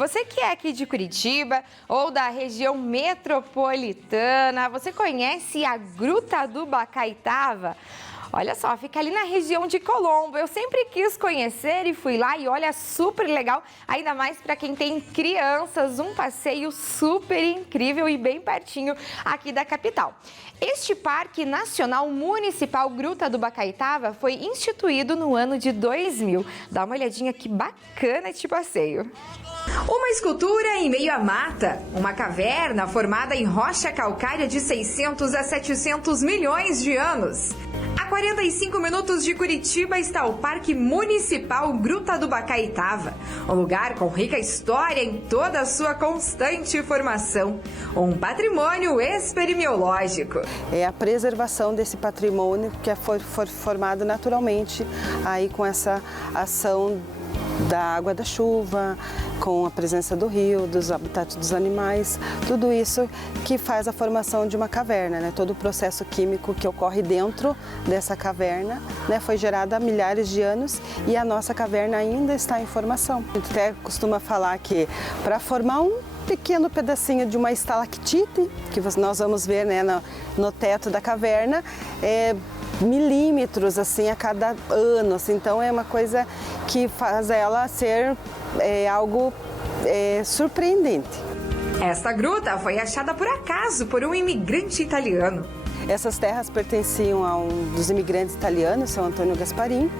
você que é aqui de Curitiba ou da região metropolitana, você conhece a Gruta do Bacaitava? Olha só, fica ali na região de Colombo. Eu sempre quis conhecer e fui lá e olha, super legal, ainda mais para quem tem crianças, um passeio super incrível e bem pertinho aqui da capital. Este Parque Nacional Municipal Gruta do Bacaitava foi instituído no ano de 2000. Dá uma olhadinha que bacana este passeio. Uma escultura em meio à mata, uma caverna formada em rocha calcária de 600 a 700 milhões de anos. A 45 minutos de Curitiba está o Parque Municipal Gruta do Bacaitava, um lugar com rica história em toda a sua constante formação, um patrimônio espeleológico. É a preservação desse patrimônio que foi formado naturalmente aí com essa ação da água da chuva, com a presença do rio, dos habitats dos animais, tudo isso que faz a formação de uma caverna, né? Todo o processo químico que ocorre dentro dessa caverna, né, foi gerado há milhares de anos e a nossa caverna ainda está em formação. A gente até costuma falar que para formar um pequeno pedacinho de uma estalactite, que nós vamos ver, né, no teto da caverna, milímetros assim a cada ano, assim, então é uma coisa que faz ela ser algo surpreendente. Esta gruta foi achada por acaso por um imigrante italiano. Essas terras pertenciam a um dos imigrantes italianos, São Antônio Gasparim,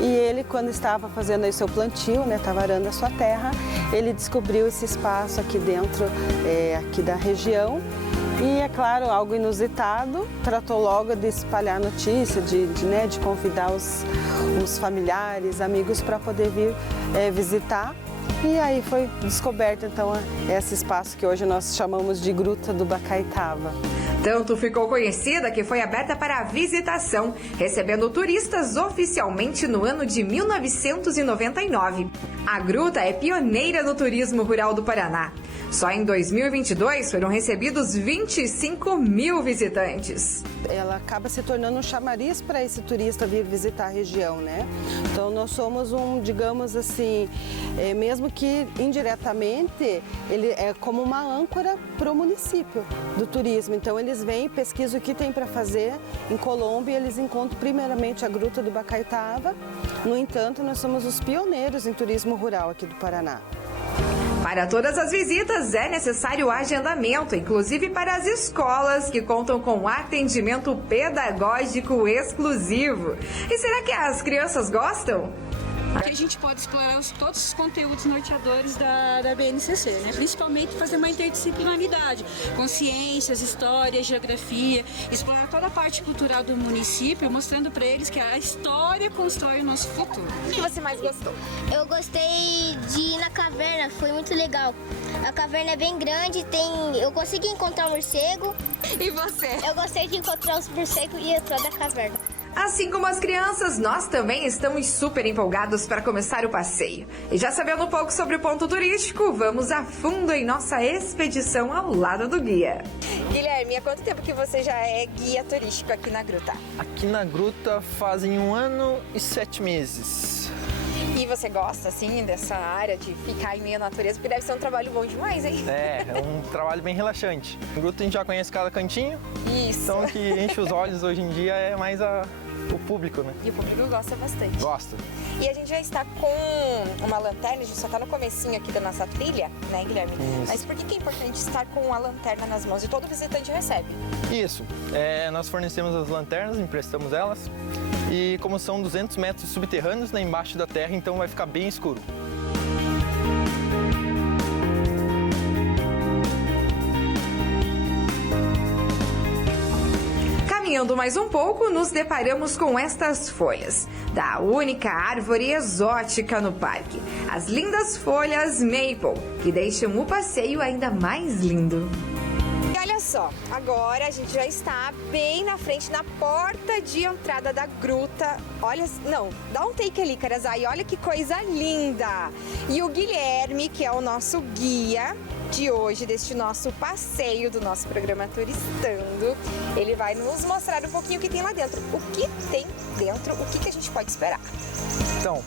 e ele, quando estava fazendo aí o seu plantio, né, estava arando a sua terra, ele descobriu esse espaço aqui dentro, aqui da região. E, é claro, algo inusitado, tratou logo de espalhar notícia, de convidar os familiares, amigos para poder vir visitar. E aí foi descoberto, então, esse espaço que hoje nós chamamos de Gruta do Bacaitava. Tanto ficou conhecida que foi aberta para a visitação, recebendo turistas oficialmente no ano de 1999. A gruta é pioneira no turismo rural do Paraná. Só em 2022 foram recebidos 25 mil visitantes. Ela acaba se tornando um chamariz para esse turista vir visitar a região, né? Então nós somos digamos assim, mesmo que indiretamente, ele é como uma âncora para o município do turismo. Então eles vêm, pesquisam o que tem para fazer em Colombo e eles encontram primeiramente a Gruta do Bacaitava. No entanto, nós somos os pioneiros em turismo rural aqui do Paraná. Para todas as visitas é necessário agendamento, inclusive para as escolas que contam com atendimento pedagógico exclusivo. E será que as crianças gostam? Que a gente pode explorar todos os conteúdos norteadores da BNCC, né? Principalmente fazer uma interdisciplinaridade, com ciências, história, geografia, explorar toda a parte cultural do município, mostrando para eles que a história constrói o nosso futuro. O que você mais gostou? Eu gostei de ir na caverna, foi muito legal. A caverna é bem grande, eu consegui encontrar um morcego. E você? Eu gostei de encontrar os morcegos e entrar da caverna. Assim como as crianças, nós também estamos super empolgados para começar o passeio. E já sabendo um pouco sobre o ponto turístico, vamos a fundo em nossa expedição ao lado do guia. Guilherme, há quanto tempo que você já é guia turístico aqui na gruta? Aqui na gruta fazem 1 ano e 7 meses. E você gosta, assim, dessa área de ficar em meio à natureza? Porque deve ser um trabalho bom demais, hein? É um trabalho bem relaxante. Na gruta a gente já conhece cada cantinho. Isso. Então o que enche os olhos hoje em dia é mais o público, né? E o público gosta bastante. Gosta. E a gente já está com uma lanterna, a gente só está no comecinho aqui da nossa trilha, né, Guilherme? Isso. Mas por que é importante estar com a lanterna nas mãos? E todo visitante recebe? Isso. Nós fornecemos as lanternas, emprestamos elas. E como são 200 metros subterrâneos, né, embaixo da terra, então vai ficar bem escuro. Caminhando mais um pouco, nos deparamos com estas folhas, da única árvore exótica no parque, as lindas folhas maple, que deixam o passeio ainda mais lindo. E olha só, agora a gente já está bem na frente, na porta de entrada da gruta. Olha, não, dá um take ali, Carazai, olha que coisa linda! E o Guilherme, que é o nosso guia de hoje, deste nosso passeio, do nosso programa Turistando, ele vai nos mostrar um pouquinho o que tem lá dentro. O que tem dentro, o que a gente pode esperar? Então,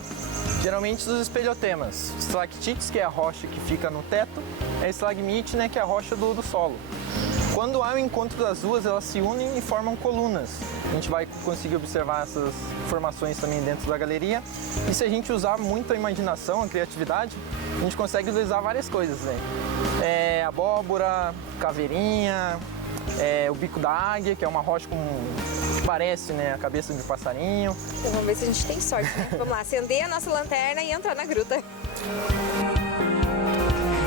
Geralmente os espelhotemas, estalactites, que é a rocha que fica no teto, é estalagmite, né, que é a rocha do solo. Quando há o encontro das duas, elas se unem e formam colunas. A gente vai conseguir observar essas formações também dentro da galeria. E se a gente usar muito a imaginação, a criatividade, a gente consegue visualizar várias coisas, né? Abóbora, caveirinha, o bico da águia, que é uma rocha que parece, né, a cabeça de passarinho. Então vamos ver se a gente tem sorte, né? Vamos lá, acender a nossa lanterna e entrar na gruta.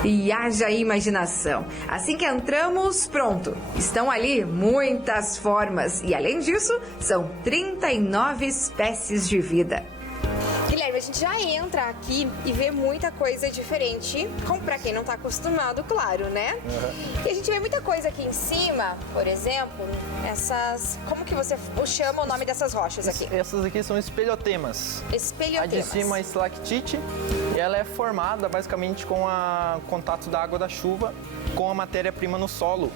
E haja imaginação. Assim que entramos, pronto. Estão ali muitas formas. E além disso, são 39 espécies de vida. Guilherme, a gente já entra aqui e vê muita coisa diferente, como pra quem não tá acostumado, claro, né? E a gente vê muita coisa aqui em cima, por exemplo, essas... Como que você chama o nome dessas rochas aqui? Essas aqui são espelhotemas. Espelhotemas. A de cima é estalactite e ela é formada basicamente com o contato da água da chuva com a matéria-prima no solo.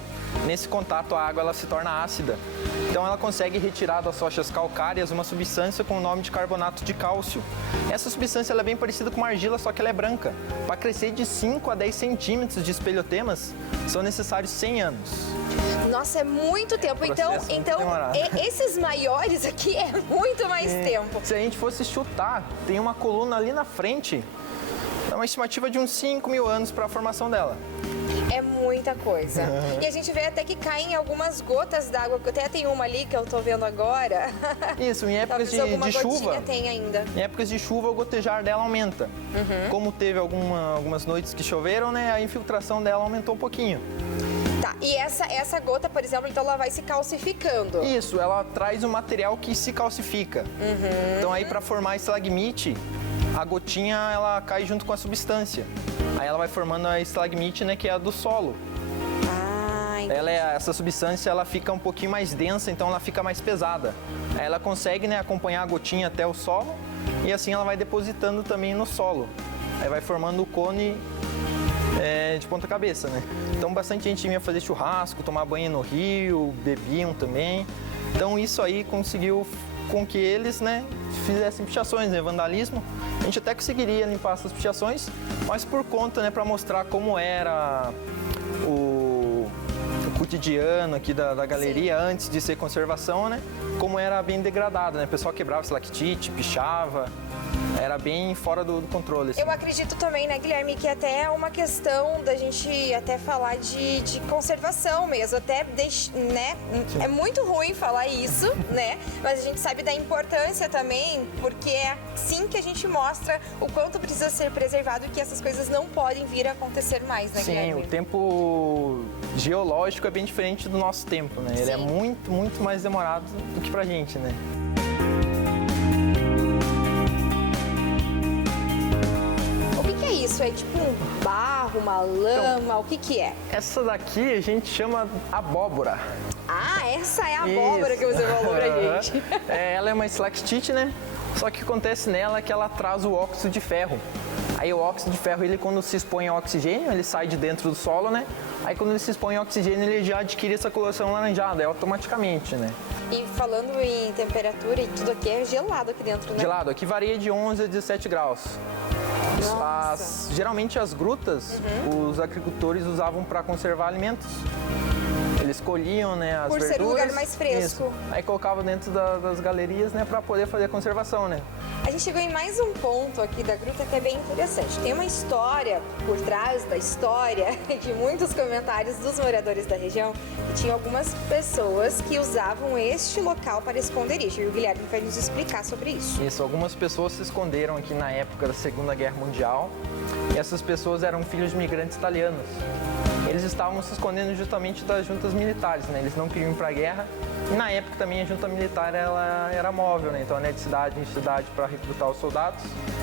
Nesse contato a água ela se torna ácida. Então ela consegue retirar das rochas calcárias uma substância com o nome de carbonato de cálcio. Essa substância ela é bem parecida com uma argila, só que ela é branca. Para crescer de 5 a 10 centímetros de espelhotemas, são necessários 100 anos. Nossa, é muito tempo. Então esses maiores aqui é muito mais tempo. Se a gente fosse chutar, tem uma coluna ali na frente, é uma estimativa de uns 5 mil anos para a formação dela. É muita coisa. E a gente vê até que caem algumas gotas d'água, até tem uma ali que eu tô vendo agora. Isso, em épocas de chuva. Tem ainda. Em épocas de chuva, o gotejar dela aumenta. Como teve algumas noites que choveram, né, a infiltração dela aumentou um pouquinho. Tá, e essa gota, por exemplo, então ela vai se calcificando. Isso, ela traz um material que se calcifica. Então aí para formar estalagmite, a gotinha ela cai junto com a substância. Aí ela vai formando a estalagmite, né, que é a do solo. Essa substância ela fica um pouquinho mais densa, então ela fica mais pesada. Aí ela consegue, né, acompanhar a gotinha até o solo e assim ela vai depositando também no solo. Aí vai formando o cone de ponta cabeça, né? Então bastante gente vinha fazer churrasco, tomar banho no rio, bebiam também. Então isso aí conseguiu com que eles, né, fizessem pichações, né, vandalismo. A gente até conseguiria limpar essas pichações, mas por conta, né, para mostrar como era o cotidiano aqui da galeria. Sim. Antes de ser conservação, né, como era bem degradado, né, o pessoal quebrava estalactite, pichava. Era bem fora do controle. Assim. Eu acredito também, né, Guilherme, que até é uma questão da gente até falar de conservação mesmo. Até, né, sim. É muito ruim falar isso, né? Mas a gente sabe da importância também, porque é assim que a gente mostra o quanto precisa ser preservado e que essas coisas não podem vir a acontecer mais, né, Guilherme? Sim, o tempo geológico é bem diferente do nosso tempo, né? Ele é muito, muito mais demorado do que pra gente, né? Isso é tipo um barro, uma lama, então, o que é? Essa daqui a gente chama abóbora. Ah, essa é a abóbora. Isso. Que você falou pra gente. Ela é uma estalactite, né? Só que acontece nela que ela traz o óxido de ferro. Aí o óxido de ferro, ele quando se expõe ao oxigênio, ele sai de dentro do solo, né? Aí quando ele se expõe ao oxigênio, ele já adquire essa coloração laranjada, automaticamente, né? E falando em temperatura e tudo aqui, é gelado aqui dentro, né? Gelado, aqui varia de 11 a 17 graus. Geralmente as grutas, os agricultores usavam para conservar alimentos. Eles colhiam, né, as verduras. Por ser um lugar mais fresco. Isso. Aí colocavam dentro das galerias, né, para poder fazer a conservação, né. A gente chegou em mais um ponto aqui da gruta que é bem interessante. Tem uma história por trás da história de muitos comentários dos moradores da região. E tinha algumas pessoas que usavam este local para esconderijo. E o Guilherme vai nos explicar sobre isso. Isso, algumas pessoas se esconderam aqui na época da Segunda Guerra Mundial. E essas pessoas eram filhos de imigrantes italianos. Eles estavam se escondendo justamente das juntas militares, né? Eles não queriam ir para a guerra. E na época também a junta militar ela era móvel, né? Então ela ia de cidade em cidade para recrutar os soldados.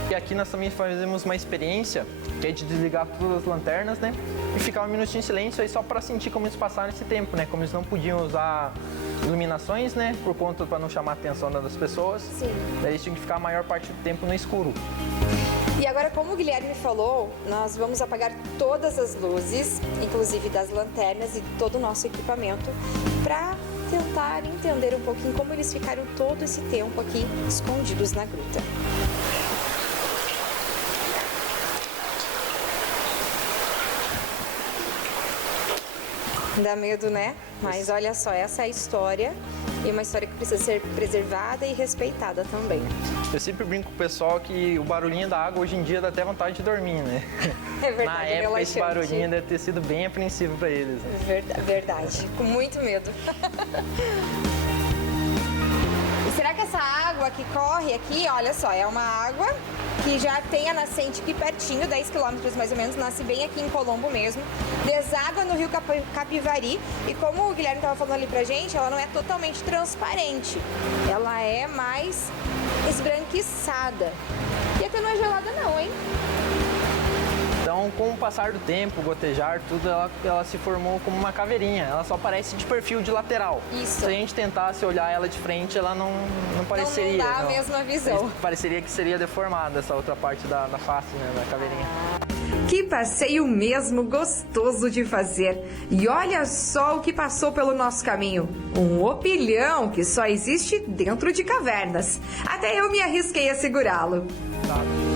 E aqui nós também fazemos uma experiência, que é de desligar todas as lanternas, né? E ficar um minutinho em silêncio aí só para sentir como eles passaram esse tempo, né? Como eles não podiam usar iluminações, né? Por conta para não chamar a atenção das pessoas. Sim. Daí eles tinham que ficar a maior parte do tempo no escuro. E agora, como o Guilherme falou, nós vamos apagar todas as luzes, inclusive das lanternas e todo o nosso equipamento, para tentar entender um pouquinho como eles ficaram todo esse tempo aqui escondidos na gruta. Dá medo, né? Mas olha só, essa é a história. E uma história que precisa ser preservada e respeitada também. Eu sempre brinco com o pessoal que o barulhinho da água hoje em dia dá até vontade de dormir, né? É verdade, Na é época esse relaxante. barulhinho deve ter sido bem apreensivo para eles. Né? Verdade, com muito medo. E será que essa água que corre aqui, olha só, é uma água que já tem a nascente aqui pertinho, 10 quilômetros mais ou menos, nasce bem aqui em Colombo mesmo, deságua no rio Capivari e como o Guilherme estava falando ali pra gente, ela não é totalmente transparente, ela é mais esbranquiçada. E até não é gelada não, hein? Então, com o passar do tempo, o gotejar, tudo, ela se formou como uma caveirinha. Ela só aparece de perfil de lateral. Isso. Se a gente tentasse olhar ela de frente, ela não pareceria. Não dá a mesma visão. Pareceria que seria deformada essa outra parte da face, né, da caveirinha. Que passeio mesmo gostoso de fazer. E olha só o que passou pelo nosso caminho. Um opilhão que só existe dentro de cavernas. Até eu me arrisquei a segurá-lo. Tá.